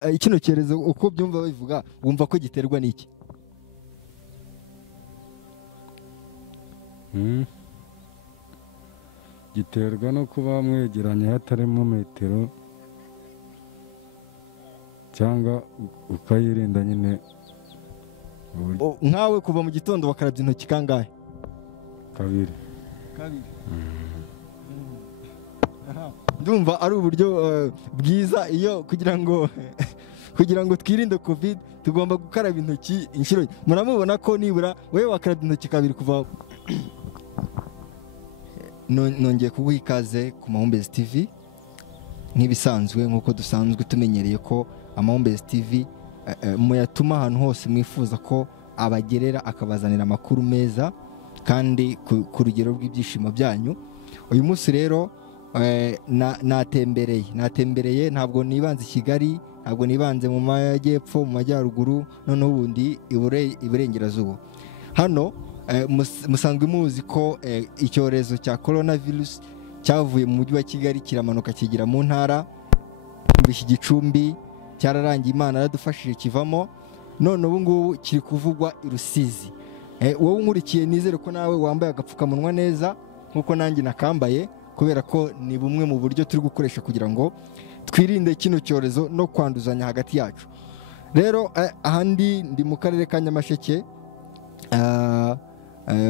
kino cyorezo uko byumva babivuga wumva ko giterwa n'iki? Giterwa no kuba mwegeranye hatarimo metero cyangwa ukayirinda nyine. Nkawe kuva mu gitondo bakarabya intoki kangahe? Kabiri. Ndumva ari uburyo bwiza iyo kugira ngo twirinde covid tugomba gukaraba intoki inshuro. Muramubona ko nibura wewe wakarabya intoki kabiri kuva. Nongeye kuguha ikaze ku Mahumbezi TV nk'ibisanzwe nk'uko dusanzwe tumenyereye ko Mahumbezi TV muyatuma ahantu hose mwifuza ko abagerera akabazanira amakuru meza kandi ku rugero rw'ibyishimo byanyu. Uyu munsi rero natembereye ntabwo nibanze i Kigali, ntabwo nibanze mu majyepfo, mu majyaruguru, noneho ubundi iburengerazuba. Hano musanzwe muzi ko icyorezo cya coronavirus cyavuye mu mujyi wa Kigali kiramanuka kigira mu ntara mbishyi Gicumbi, cyararangiye Imana yaradufashije kivamo, none ubu ngubu kiri kuvugwa i Rusizi. Wowe unkurikiye nizere ko nawe wambaye agapfukamunwa neza nkuko nanjye nakambaye, kubera ko ni bumwe mu buryo turi gukoresha kugira ngo twirinde kino cyorezo no kwanduzanya hagati yacu. Rero ahandi ndi mu karere ka Nyamasheke,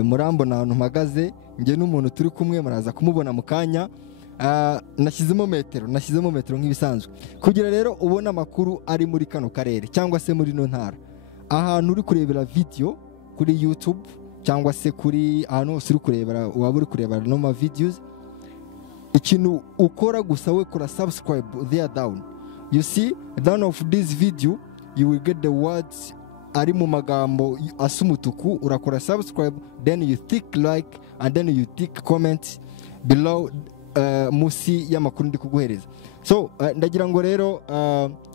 murambona ahantu mpagaze njye n'umuntu turi kumwe muraza kumubona mu kanya. Nashyizemo metero nk'ibisanzwe kugira rero ubona amakuru ari muri kano karere cyangwa se muri no ntara. Ahantu uri kurebera video kuri YouTube cyangwa se kuri ahantu hose uri kurebera, waba uri kurebera no ma videos, ikintu ukora gusa we kora subscribe there down. You see down of this video you will get the words ari mu magambo asa umutuku, urakora subscribe, then you tick like and then you tick comment below musi y'amakuru ndi kuguhereza. So ndagira ngo rero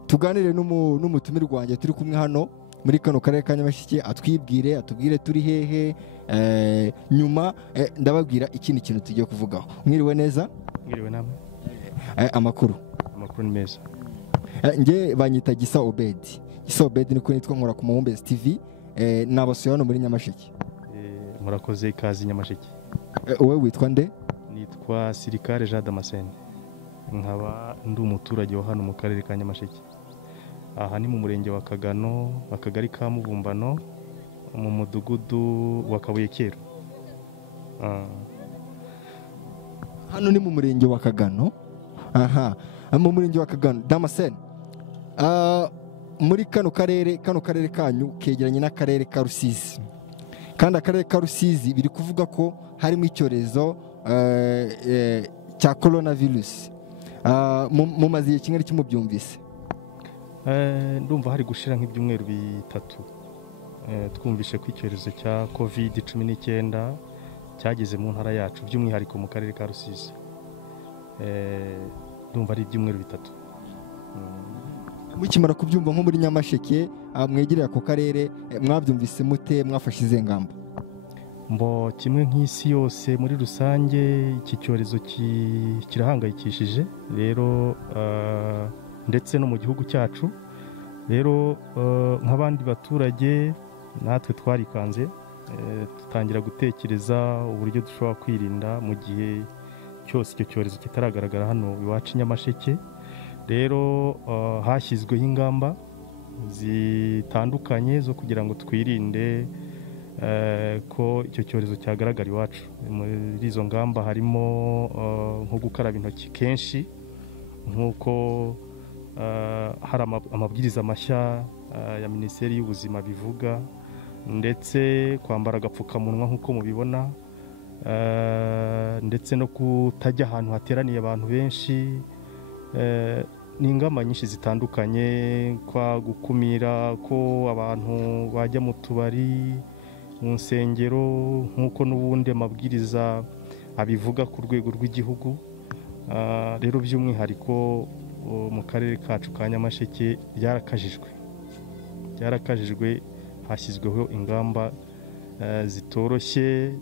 tuganire n'umutumirwa wanjye turi kumwe hano muri kano karere ka Nyamasheke, atubwire turi hehe, nyuma ndababwira ikindi kintu tugiye kuvugaho. Mwiriwe neza? Mwiriwe namwe. Amakuru ni meza. Nge banyita Gisa Obedi niko nitwa, nkora ku Mahumbezi TV, nabasuye hano muri Nyamasheke. Murakoze, ikaze Nyamasheke. Wowe witwa nde? Nitwa Sirikare Jean Damascene, nkaba ndi umuturage wa hano mu karere ka Nyamasheke. Aha ni mu murenge wa Kagano, akagari ka Mubumbano, mu mudugudu wa Kabuye Kero. Hano ni mu murenge wa Kagano. Mu murenge wa Kagano. Damascene, muri kano karere kanyu kegeranye n'akarere ka Rusizi, kandi akarere ka Rusizi biri kuvuga ko harimo icyorezo cya coronavirus. Mumaze igihe kingana iki mubyumvise? Ndumva hari gushira nk'ibyumweru bitatu twumvishe ko icyorezo cya COVID-19 cyageze mu ntara yacu, by'umwihariko mu karere ka Rusizi. Ndumva ari ibyumweru bitatu. Mukimara kubyumva nko muri Nyamasheke mwegereye ako karere, mwabyumvise mute, mwafashe ize ngamba? Kimwe nk'isi yose muri rusange iki cyorezo kirahangayikishije rero, ndetse no mu gihugu cyacu. Rero nk'abandi baturage natwe twarikanze, dutangira gutekereza uburyo dushobora kwirinda mu gihe cyose icyo cyorezo kitaragaragara hano iwacu Nyamasheke. Rero hashyizweho ingamba zitandukanye zo kugira ngo twirinde ko icyo cyorezo cyagaragara iwacu. Muri izo ngamba harimo nko gukaraba intoki kenshi, nk'uko hari amabwiriza mashya ya Minisiteri y'Ubuzima bivuga, ndetse kwambara agapfukamunwa nk'uko mubibona, ndetse no kutajya ahantu hateraniye abantu benshi. Ni ingamba nyinshi zitandukanye, kwa gukumira ko abantu bajya mu tubari, mu nsengero, nk'uko n'ubundi amabwiriza abivuga ku rwego rw'igihugu. Rero by'umwihariko mu karere kacu ka Nyamasheke byarakajijwe, hashyizweho ingamba zitoroshye,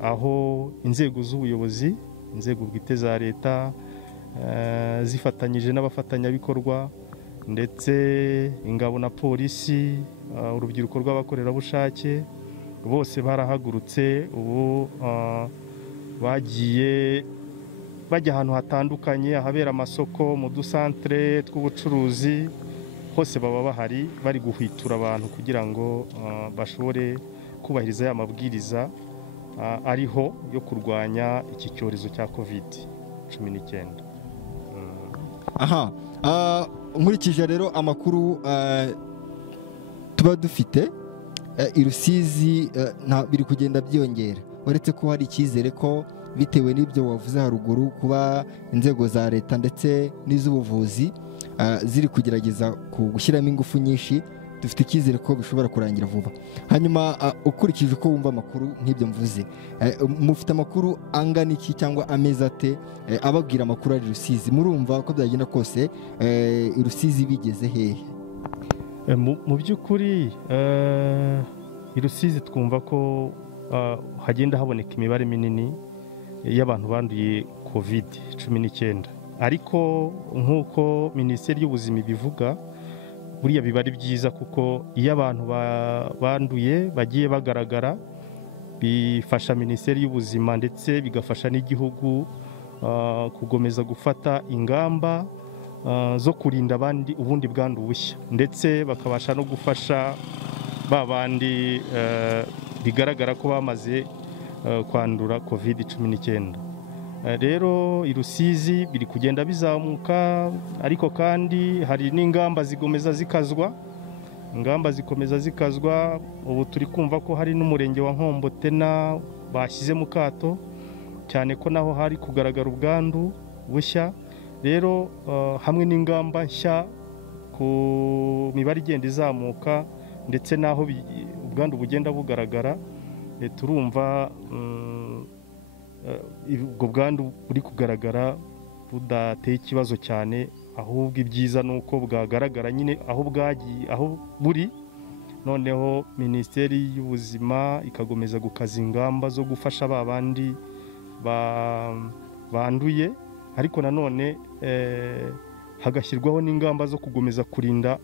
aho inzego z'ubuyobozi, inzego bwite za leta zifatanyije n'abafatanyabikorwa ndetse ingabo na polisi, urubyiruko rw'abakorerabushake bose barahagurutse. Ubu bagiye bajya ahantu hatandukanye, ahabera amasoko, mu dusantere tw'ubucuruzi, hose baba bahari bari guhwitura abantu kugira ngo bashobore kubahiriza ya mabwiriza ariho yo kurwanya iki cyorezo cya COVID-19. aha nkurikije rero amakuru tuba dufite, i Rusizi biri kugenda byongera, uretse ko hari icyizere ko bitewe n'ibyo wavuze haruguru, kuba inzego za leta ndetse n'iz'ubuvuzi ziri kugerageza gushyiramo ingufu nyinshi, dufite icyizere ko bishobora kurangira vuba. Hanyuma ukurikije uko wumva amakuru nk'ibyo mvuze, mufite amakuru angana iki cyangwa ameza ate ababwira amakuru ari Rusizi? Murumva uko byagenda kose i Rusizi bigeze hehe? Mu by'ukuri i Rusizi twumva ko hagenda haboneka imibare minini y'abantu banduye COVID-19, ariko nk'uko Minisiteri y'Ubuzima ibivuga, buriya biba ari byiza kuko iyo abantu banduye bagiye bagaragara, bifasha Minisiteri y'Ubuzima ndetse bigafasha n'igihugu kugomeza gufata ingamba zo kurinda abandi ubundi bwandu bushya, ndetse bakabasha no gufasha ba bandi bigaragara ko bamaze kwandura COVID-19. Rero i Rusizi biri kugenda bizamuka, ariko kandi hari n'ingamba zikomeza zikazwa. Ubu turi kumva ko hari n'umurenge wa Nkombo Tena bashyize mu kato, cyane ko naho hari kugaragara ubwandu bushya. Rero hamwe n'ingamba nshya ku mibare igenda izamuka ndetse naho ubwandu bugenda bugaragara, turumva ubwo bwandu buri kugaragara budateye ikibazo cyane, ahubwo ibyiza ni uko bwagaragara nyine aho buri, noneho Minisiteri y'Ubuzima ikagomeza gukaza ingamba zo gufasha ba bandi banduye, ariko nanone hagashyirwaho n'ingamba zo kugomeza kurinda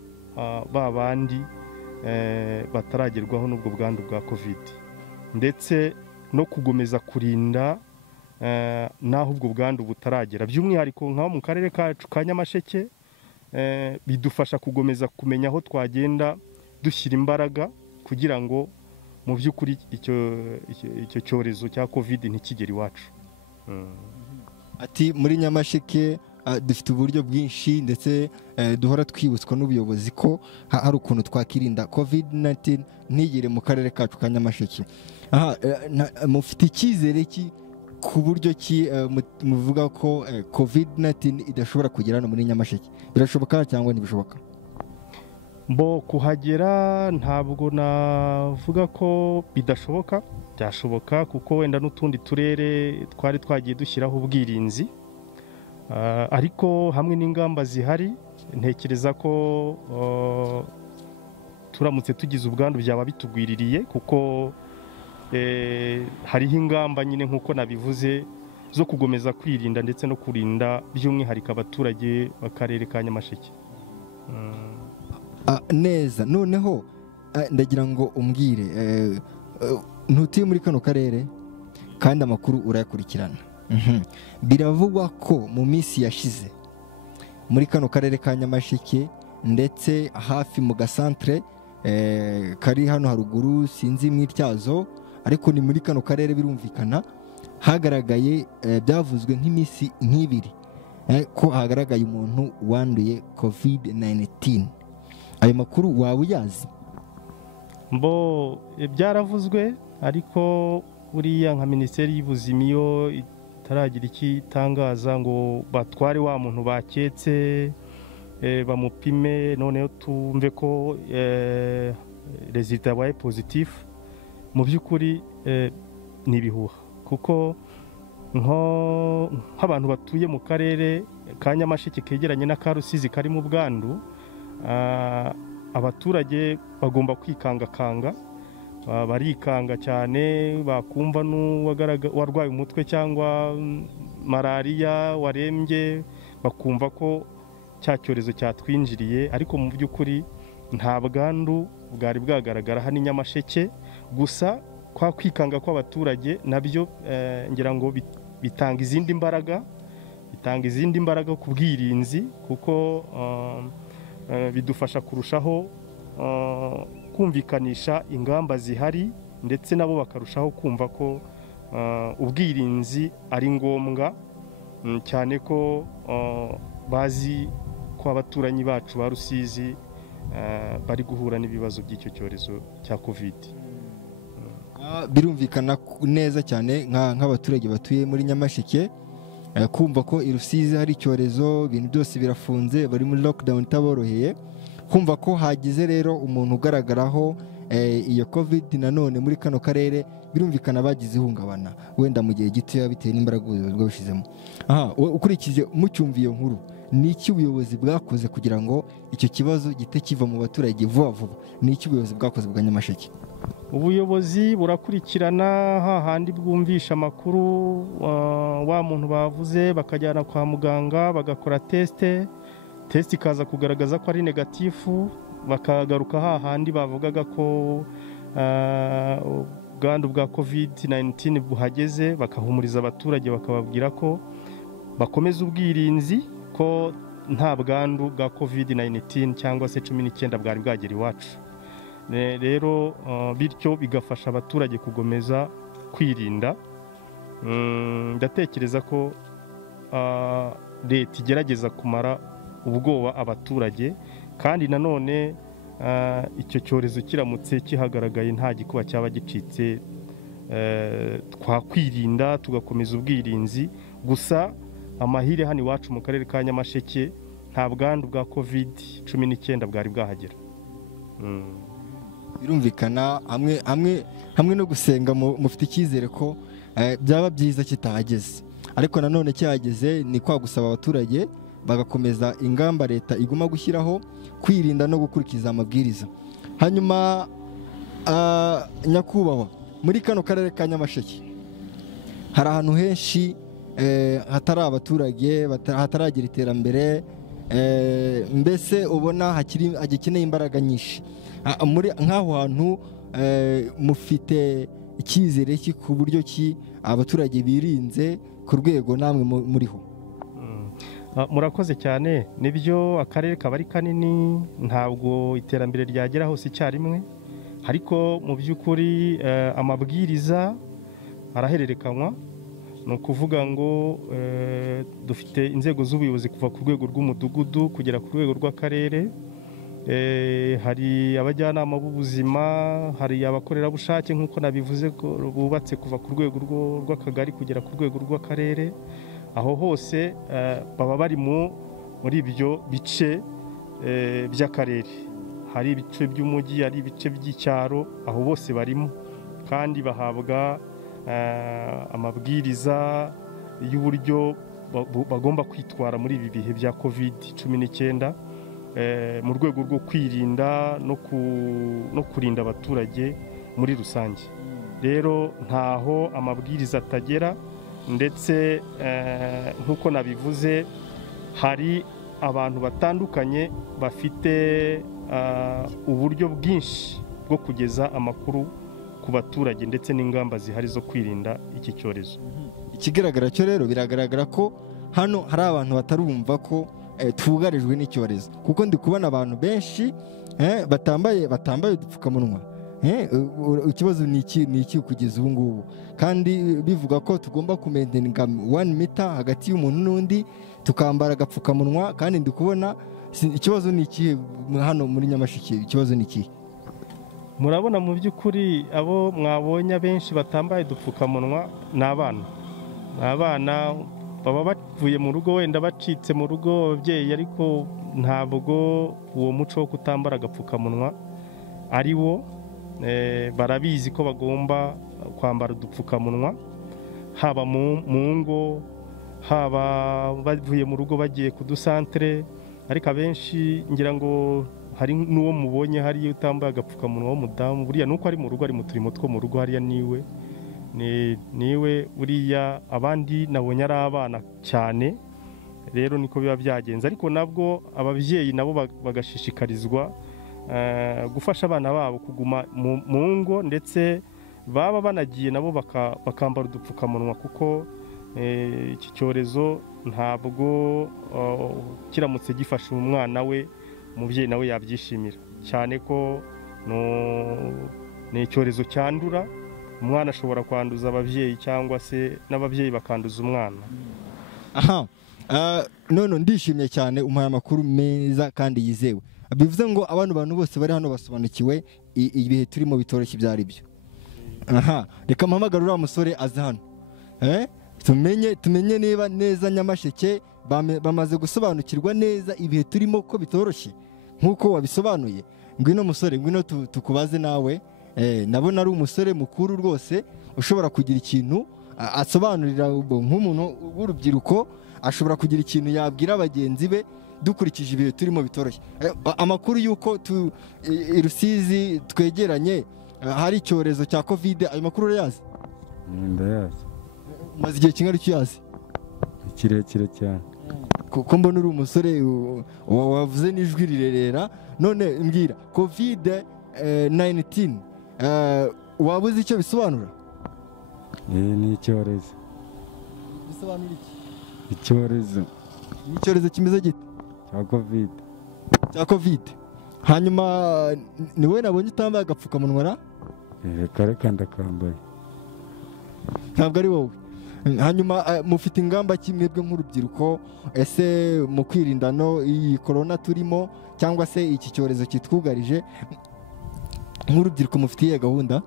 ba bandi bataragerwaho n'ubwo bwandu bwa COVID, ndetse no kugomeza kurinda naho ubwo bwandu butaragera. By'umwihariko nkaho mu karere kacu ka Nyamasheke bidufasha kugomeza kumenya aho twagenda dushyira imbaraga kugira ngo mu by'ukuri icyo cyorezo cya COVID ntikigere iwacu. Ati muri Nyamasheke dufite uburyo bwinshi, ndetse duhora twibutswa n'ubuyobozi ko hari ukuntu twakirinda COVID-19 ntigere mu karere kacu ka Nyamasheke. Mufite icyizere ki ku buryo ki muvuga ko COVID-19 idashobora kugera hano muri Nyamasheke? Birashoboka cyangwa ntibishoboka? Kuhagera ntabwo navuga ko bidashoboka, byashoboka, kuko wenda n'utundi turere twari twagiye dushyiraho ubwirinzi, ariko hamwe n'ingamba zihari, ntekereza ko turamutse tugize ubwandu byaba bitugwiririye, kuko hariho ingamba nyine nk'uko nabivuze zo kugomeza kwirinda ndetse no kurinda by'umwihariko abaturage b'akarere ka Nyamasheke. Neza, noneho ndagira ngo umbwire, ntutuye muri kano karere kandi amakuru urayakurikirana. Biravugwa ko mu minsi yashize muri kano karere ka Nyamasheke ndetse hafi mu gasantere kari hano haruguru, sinzi mw'Ityazo, ariko ni muri kano karere birumvikana, hagaragaye byavuzwe nk'iminsi nk'ibiri ko hagaragaye umuntu wanduye COVID-19. Ayo makuru waba uyazi? Byaravuzwe, ariko buriya nka Minisiteri y'Ubuzima iyo itaragira icyo itangaza ngo batware wa muntu baketse bamupime, noneho tumve ko resultat yabaye positif, mu by'ukuri ni ibihuha, kuko nk'abantu batuye mu karere ka Nyamasheke kegeranye na ka Rusizi kari mu bwandu, abaturage bagomba kwikangakanga, barikanga cyane, bakumva warwaye umutwe cyangwa malariya warembye, bakumva ko cya cyorezo cyatwinjiriye, ariko mu by'ukuri nta bwandu bwari bwagaragara hano i Nyamasheke. Gusa kwa kwikanga kw'abaturage nabyo ngira ngo bitanga izindi mbaraga ku bwirinzi, kuko bidufasha kurushaho kumvikanisha ingamba zihari, ndetse nabo bakarushaho kumva ko ubwirinzi ari ngombwa, cyane ko bazi ko abaturanyi bacu ba Rusizi bari guhura n'ibibazo by'icyo cyorezo cya covid. Birumvikana neza cyane nk'abaturage batuye muri Nyamasheke, kumva ko i Rusizi hari icyorezo, ibintu byose birafunze, bari muri lockdown itaboroheye, kumva ko hagize rero umuntu ugaragaraho iyo covid nanone muri kano karere, birumvikana bagize ihungabana wenda mu gihe gitoya bitewe n'imbaraga ubuyobozi bwabishizemo. Ukurikije mucyumviye nkuru, ni iki ubuyobozi bwakoze kugira ngo icyo kibazo gite kiva mu baturage vuba vuba? Ni iki ubuyobozi bwakoze bwa Nyamasheke? Ubuyobozi burakurikirana hahandi bwumvisha amakuru, wa muntu bavuze bakajyana kwa muganga bagakora test ikaza kugaragaza ko ari negatifu, bakagaruka hahandi bavugaga ko ubwandu bwa covid-19 buhageze, bakahumuriza abaturage bakababwira ko bakomeza ubwirinzi, ko nta bwandu bwa covid-19 cyangwa se 19 bwari bwagera iwacu. Rero bityo bigafasha abaturage kugomeza kwirinda. Ndatekereza ko leta igerageza kumara ubwoba abaturage, kandi nanone icyo cyorezo kiramutse kihagaragaye nta gikuba cyaba gicitse, twakwirinda tugakomeza ubwirinzi. Gusa amahire hano iwacu mu karere ka Nyamasheke nta bwandu bwa covid-19 bwari bwahagera. Birumvikana hamwe no gusenga mufite icyizere ko byaba byiza kitahageze, ariko nanone cyahageze ni kwa gusaba abaturage bagakomeza ingamba leta iguma gushyiraho, kwirinda no gukurikiza amabwiriza. Hanyuma nyakubahwa, muri kano karere ka Nyamasheke hari ahantu henshi hatari abaturage, hataragira iterambere, mbese ubona hagikeneye imbaraga nyinshi. Nk'aho hantu mufite icyizere ku buryo ki abaturage birinze ku rwego namwe muriho? Murakoze cyane. Nibyo, akarere kaba ari kanini, ntabwo iterambere ryagera hose icyarimwe, ariko mu by'ukuri amabwiriza arahererekanywa. Ni ukuvuga ngo dufite inzego z'ubuyobozi kuva ku rwego rw'umudugudu kugera ku rwego rw'akarere. Hari abajyanama b'ubuzima, hari abakorerabushake nk'uko nabivuze bubatse kuva ku rwego rw'akagari kugera ku rwego rw'akarere. Aho hose baba bari muri ibyo bice by'akarere. Hari ibice by'umujyi, hari ibice by'icyaro, aho bose barimo, kandi bahabwa amabwiriza y'uburyo bagomba kwitwara muri ibi bihe bya covid-19 mu rwego rwo kwirinda no kurinda abaturage muri rusange. Rero ntaho amabwiriza atagera, ndetse nk'uko nabivuze hari abantu batandukanye bafite uburyo bwinshi bwo kugeza amakuru ku baturage ndetse n'ingamba zihari zo kwirinda iki cyorezo. Ikigaragara cyo rero biragaragara ko hano hari abantu batarumva ko twugarijwe n'icyorezo, kuko ndi kubona abantu benshi batambaye udupfukamunwa. Ikibazo ni iki kugeza ubu ngubu, kandi bivuga ko tugomba kumendeninga 1 meter hagati y'umuntu n'undi, tukambara agapfukamunwa, kandi ndi kubona ikibazo ni iki hano muri Nyamasheke. Ikibazo ni iki? Murabona mu by'ukuri abo mwabonye benshi batambaye udupfukamunwa ni abana baba bavuye mu rugo, wenda bacitse mu rugo ababyeyi, ariko ntabwo uwo muco wo kutambara agapfukamunwa ari wo. Barabizi ko bagomba kwambara udupfukamunwa, haba mu ngo, haba bavuye mu rugo bagiye ku dusantere, ariko abenshi ngira ngo hari n'uwo mubonye hariya utambaye agapfukamunwa w'umudamu, buriya nuko ari mu rugo, ari mu turimo two mu rugo, hariya niwe buriya. Abandi nabonye ari abana cyane, rero niko biba byagenze, ariko nabwo ababyeyi nabo bagashishikarizwa gufasha abana babo kuguma mu ngo, ndetse baba banagiye nabo bakambara udupfukamunwa, kuko iki cyorezo ntabwo kiramutse gifashe umwana we, umubyeyi nawe yabyishimira cyane ko ni icyorezo cyandura. Umwana ashobora kwanduza ababyeyi cyangwa se n'ababyeyi bakanduza umwana. Aha, none ndishimye cyane, umuhaye amakuru meza kandi yizewe. Bivuze ngo abantu bose bari hano basobanukiwe ibihe turimo bitoroshye ibyo ari byo. Aha, reka mpamagara uriya musore aze hano, tumenye niba neza Nyamasheke bamaze gusobanukirwa neza ibihe turimo ko bitoroshye nk'uko wabisobanuye. Ngwino musore, ngwino tukubaze nawe. Nabona ari umusore mukuru rwose ushobora kugira ikintu asobanurira nk'umuntu w'urubyiruko, ashobora kugira ikintu yabwira bagenzi be dukurikije ibihe turimo bitoroshye. Amakuru y'uko i Rusizi twegeranye hari icyorezo cya Covid, ayo makuru urayazi? Ndayazi. Maze igihe kingana iki uyazi? Kirekire cyane. Kuko mbona uri umusore wavuze n'ijwi rirerera. None mbwira, Covid-19 waba uzi icyo bisobanura? Ni icyorezo. Bisobanura iki? Icyorezo. Ni icyorezo kimeze gite? Cya Covid. Hanyuma ni wowe nabonye utambaye agapfukamunwa ra? Reka ndakambaye. Ntabwo ari wowe. Hanyuma mufite ingamba kimwebwe nk'urubyiruko, ese mu kwirinda iyi corona turimo cyangwa se iki cyorezo kitwugarije, nk'urubyiruko mufitiye gahunda?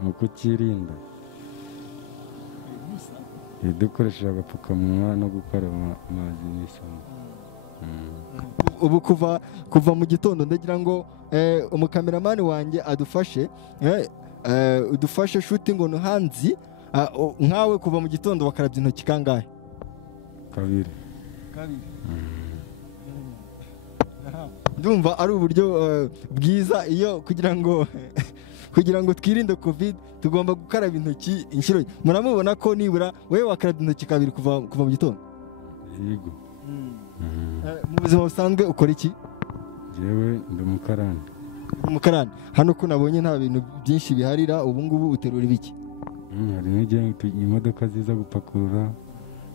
Mu kukirinda dukoresheje agapfukamunwa no gukaraba amazi n'isabune. Ubu kuva mu gitondo ndagira ngo umukameramani wanjye udufashe shooting on hands. Nkawe kuva mu gitondo wakarabye intoki kangahe? Kabiri. Ndumva ari uburyo bwiza iyo kugira ngo twirinde Covid tugomba gukaraba intoki inshuro. Muramubona ko nibura wewe wakarabye intoki kabiri kuva mu gitondo? Yego. Mu buzima busanzwe ukora iki? Jewe ndi umukarani. Umukarani. Hano ko nabonye nta bintu byinshi biharira, ubu ngubu uterura ibiki? Hari n'igihe imodoka ziza gupakurura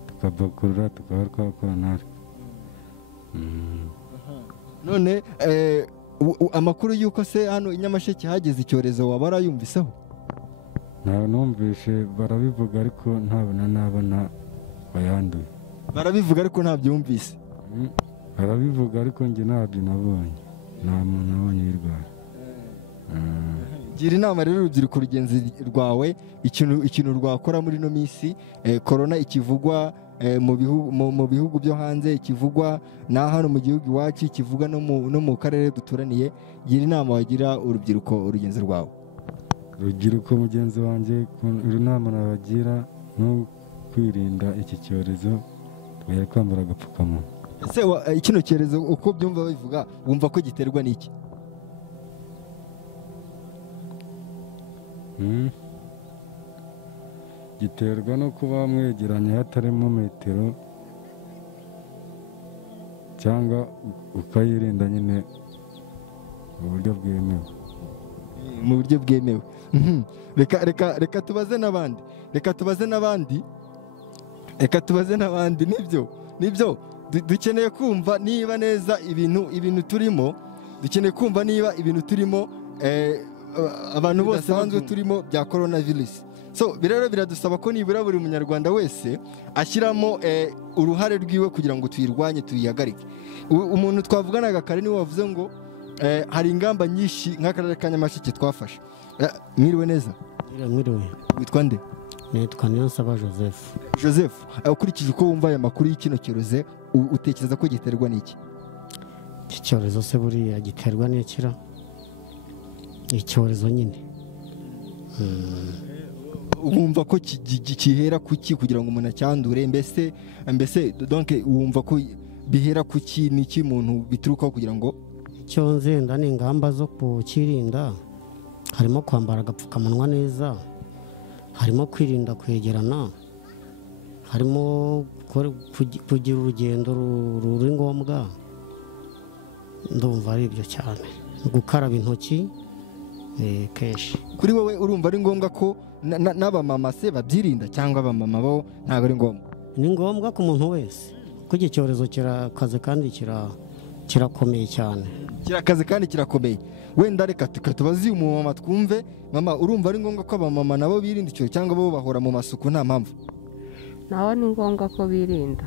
tukapakurura tukaba twakora natwe. None amakuru y'uko se hano i Nyamasheke hageze icyorezo waba warayumviseho? Ntawe numvishe, barabivuga ariko ntabona bayanduye. Barabivuga ariko ntabyumvise? Barabivuga ariko njye ntabyo nabonye, nta muntu nabonye yirwaye. Gira inama rero urubyiruko rugenzi rwawe ikintu rwakora muri no minsi corona ikivugwa mu bihugu byo hanze, ikivugwa na hano mu gihugu iwacu, ikivugwa no mu karere duturaniye. Gira inama wagira urubyiruko urugenzi rwawe. Urubyiruko mugenzi wanjye, inama nabagira no kwirinda iki cyorezo, twere kwambara agapfukamunwa. Ese kino cyorezo uko byumva bivuga, wumva ko giterwa n'iki? Giterwa no kuba mwegeranye hatarimo metero, cyangwa ukayirinda nyine mu buryo bwemewe. Mu buryo bwemewe. Reka tubaze n'abandi. Nibyo dukeneye kumva niba neza ibintu turimo, dukeneye kumva niba ibintu turimo abantu bose banzwe turimo bya coronavirus. So birero biradusaba ko nibura buri munyarwanda wese ashyiramo uruhare rwiwe kugira ngo tuyirwanye, tuyihagarike. Umuntu twavuganaga kare niwe wavuze ngo hari ingamba nyinshi nk'akarere ka Nyamasheke twafashe. Mwiriwe neza? Mwiriwe. Witwa nde? Nitwa Niyonsaba Joseph. Ukurikije uko wumva aya makuru y'ikino cyorezo, utekereza ko giterwa n'iki? Iki cyorezo se buriya giterwa n'ikira? Icyorezo nyine. Wumva ko kihera kuki kugira ngo umuntu acyandure? Mbese donc wumva ko bihera kuki, n'iki muntu biturukaho kugira ngo? Icyo nzenda ni ingamba zo kukirinda, harimo kwambara agapfukamunwa neza, harimo kwirinda kwegerana, harimo kugira urugendo ruri ngombwa, ndumva ari ibyo cyane, gukaraba intoki kenshi. Kuri wowe urumva ari ngombwa ko n'abamama se babyirinda cyangwa abamama bo ntabwo ari ngombwa? Ni ngombwa ku muntu wese, kuko iki cyorezo kirakaze kandi kirakomeye cyane. Kirakaze kandi kirakomeye. Wenda reka tubaze uyu mumama twumve. Mama, urumva ari ngombwa ko abamama nabo birinda icyo cyangwa bo bahora mu masuku nta mpamvu? Naho ni ngombwa ko birinda,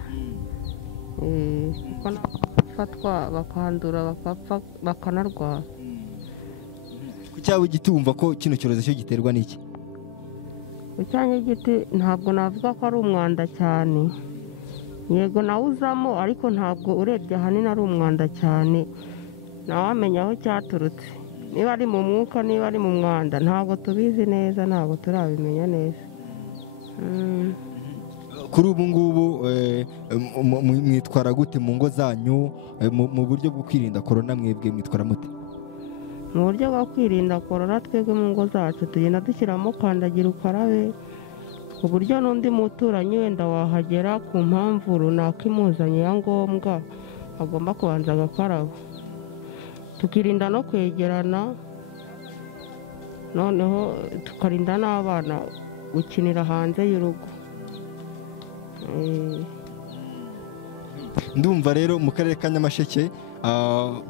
kuko bafatwa bakandura bakapfa bakanarwara. Ku cyawe igiti wumva ko kino cyorezo cyo giterwa n'iki? Ku cyanjye igiti ntabwo navuga ko ari umwanda cyane, yego nawe uzamo, ariko ntabwo urebye ahanini ari umwanda cyane, ntawamenya aho cyaturutse, niba ari mu mwuka niba ari mu mwanda ntabwo tubizi neza, ntabwo turabimenya neza. Kuri ubu ngubu mwitwara gute mu ngo zanyu mu buryo bwo kwirinda korona? Mwebwe mwitwara mute? Mu buryo bwo kwirinda korona twebwe mu ngo zacu tugenda dushyiramo kandagira ukarabe, ku buryo n'undi muturanyi wenda wahagera ku mpamvu runaka imuzanye ya ngombwa agomba kubanza agakaraba. Tukirinda no kwegerana, noneho tukarinda n'abana gukinira hanze y'urugo. Ndumva rero mu karere ka Nyamasheke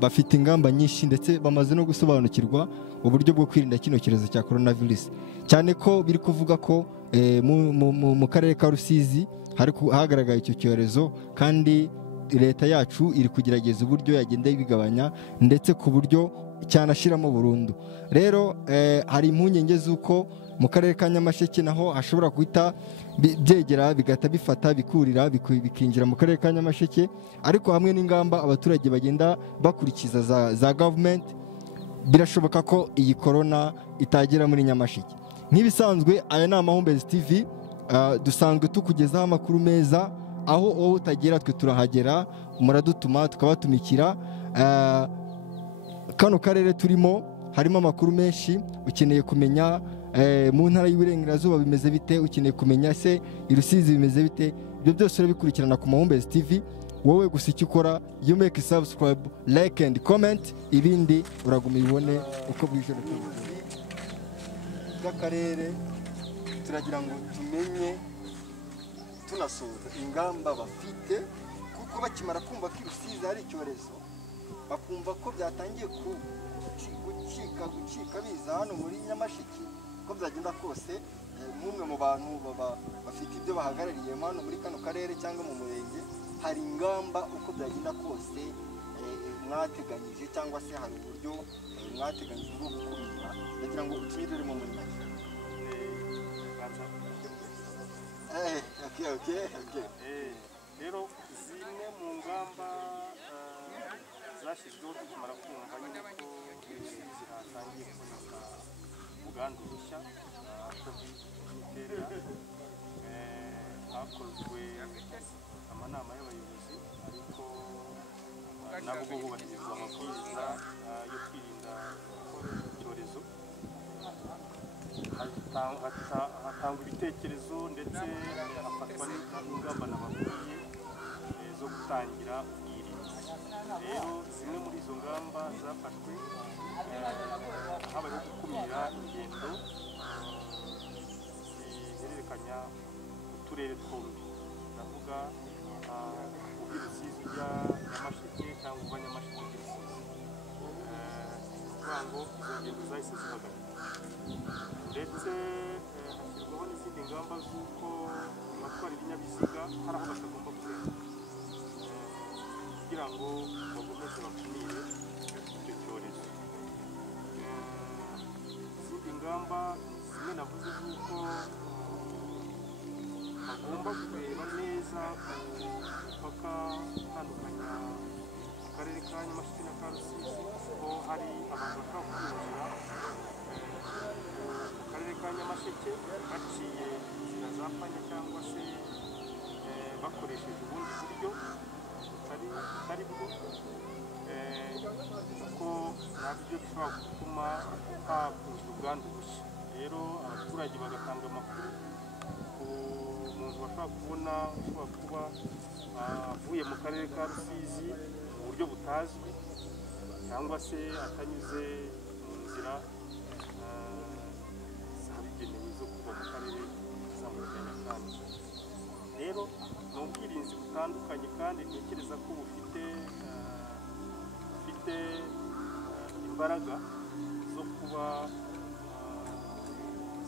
bafite ingamba nyinshi ndetse bamaze no gusobanukirwa uburyo bwo kwirinda kino cyorezo cya coronavirus, cyane ko biri kuvuga ko mu karere ka Rusizi hagaragaye icyo cyorezo, kandi leta yacu iri kugerageza uburyo yagenda ibigabanya ndetse ku buryo cyanashiramo burundu. Rero hari impungenge z'uko mu karere ka Nyamasheke naho hashobora guhita byegera bigahita bifata bikurira bikinjira mu karere ka Nyamasheke, ariko hamwe n'ingamba abaturage bagenda bakurikiza za government, birashoboka ko iyi corona itagera muri Nyamasheke. Nk'ibisanzwe aya ni Amahumbezi TV, dusanzwe tukugezaho amakuru meza, aho wowe utagera twe turahagera, muradutuma tukabatumikira. Kano karere turimo harimo amakuru menshi, ukeneye kumenya mu ntara y'Iburengerazuba bimeze bite, ukeneye kumenya se i Rusizi bimeze bite, ibyo byose urabikurikirana ku Mahumbezi TV. Wowe gusa icyo ukora, you make subscribe, like and comment, ibindi uraguma ibone uko bwije bw'akarere. Turagira ngo tumenye tunasoza ingamba bafite, kuko bakimara kumva ko i Rusizi hari icyorezo bakumva ko byatangiye gucika biza hano muri Nyamasheke, ko byagenda kose nk'umwe mu bantu bafite ibyo bahagarariye hano muri kano karere cyangwa mu murenge, hari ingamba uko byagenda kose mwateganyije cyangwa se hari uburyo mwateganyije bwo gukumira, ndagira ngo utunyuriremo muri make. Rero zimwe mu ngamba zashyizweho tukimara kumva yuko Rusizi hatangiye kuboneka ubwandu bushya bw'ibitera, hakozwe amanama y'abayobozi, ariko nabwo hubahirizwa amabwiriza yo kwirinda icyorezo. Hatangwa ibitekerezo ndetse hafatwa n'ingamba nababwiye zo gutangira ubwirinzi. Rero zimwe muri izo ngamba zafashwe habayeho gukumira ingendo zihererekanya uturere twombi, ndavuga uva i Rusizi ujya Nyamasheke cyangwa uva Nyamasheke ujya Rusizi. Kuvuga ngo izo ngendo zahise zihagarikwa, ndetse hashyirwaho n'izindi ngamba z'uko abatwara ibinyabiziga hari aho batagomba kurenga, kugira ngo bakomeze bakumire icyo cyorezo. Izindi ngamba zimwe navuze z'uko bagomba kureba neza umupaka utandukanya akarere ka Nyamasheke na ka Rusizi, ko hari abantu bashobora kwinjira mu karere ka Nyamasheke baciye inzira za panya cyangwa se bakoresheje ubundi buryo butari bwo, kuko nabyo bishobora gutuma hakwinjira ubwandu bushya. Rero abaturage bagatanga amakuru umuntu bashobora kubona ushobora kuba avuye mu karere ka Rusizi mu buryo butazwi cyangwa se atanyuze mu nzira zabigenewe zo kuva mu karere zamuka Nyakanga. Rero ni ubwirinzi butandukanye kandi ntekereza ko bufite imbaraga zo kuba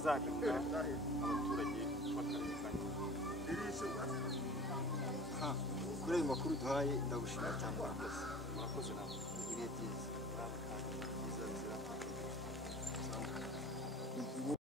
zarinda abaturage b'akarere ka Nyarugenge. Kuri ayo makuru duhaye ndagushimira cyane. Murakoze nawe. Ibihe byiza.